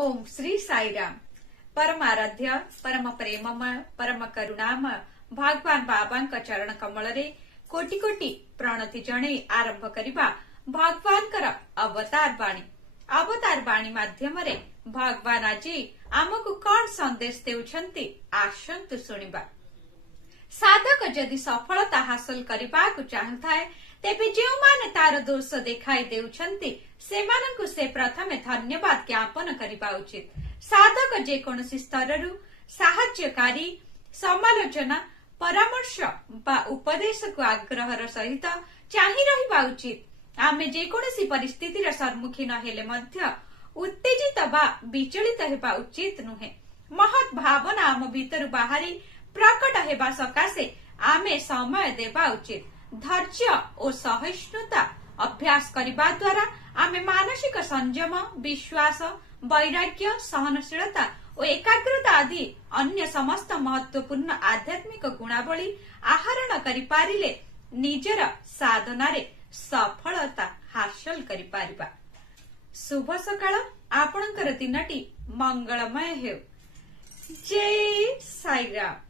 ओम श्री साईराम। परम आराध्य परम प्रेममय परम करुणामय भगवान बाबा चरण कमल कोटि कोटि प्रणति जणे आरंभ करिबा भगवानकर अवतार बाणी माध्यम भगवान आज आमको कौन संदेश देउछंती आसंतु सुनिबा। साधक जदि सफलता हासिल करने चाहूए तेबे जो माने तार दोष देखाई देउछंती सेमानंकु से प्रथमे धन्यवाद ज्ञापन करबा उचित। साधक जेकोसी स्तररू साहाय्यकारी समालोचना परामर्श बा उपदेश को आग्रहर सहित चाहि रहिबा उचित। आमे जेकोसी परिस्थितिर सम्मुखीन हेले मध्य उत्तेजित बा विचलित हेबा उचित नुहे। महत् भावना आम भीतर बाहरी प्रकट हेबा सकाशे आमे समय देबा उचित। धैर्य और सहिष्णुता अभ्यास करबा द्वारा आमे मानसिक संयम विश्वास वैराग्य सहनशीलता और एकाग्रता आदि अन्य समस्त महत्वपूर्ण आध्यात्मिक गुणावली आहरण करि पारिले निजर साधनारे सफलता हासिल करि पारिबा। शुभ सकाळ, आपणकर दिनटी मंगलमय हेउ। जय साईराम।